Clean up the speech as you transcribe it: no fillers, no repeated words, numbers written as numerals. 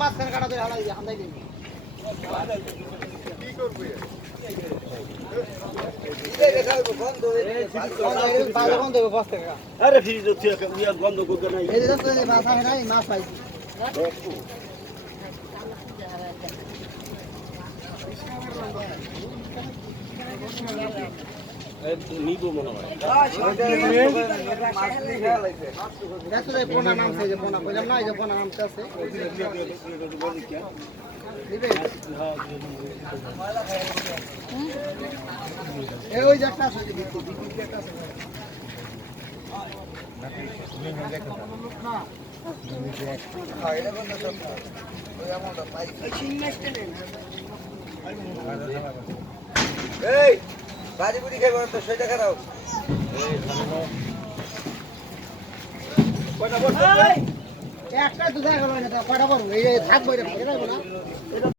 মাঝখানে কাটা ধরে হালাই হান্দাই দিবি কি করবি আরে ফ্রিজ বন্ধ করবে না মাছ পাইছি নিব মনে হয় পোনা নামছে যে পোনা কইলাম না এই যে পোনা নামছে আছে ওই যে একটা আছে এই বাজি বুড়ি খাইব তো সেটা খারাপ একটা দুধা গেল না কয়টা বড় এই থাকবো এটা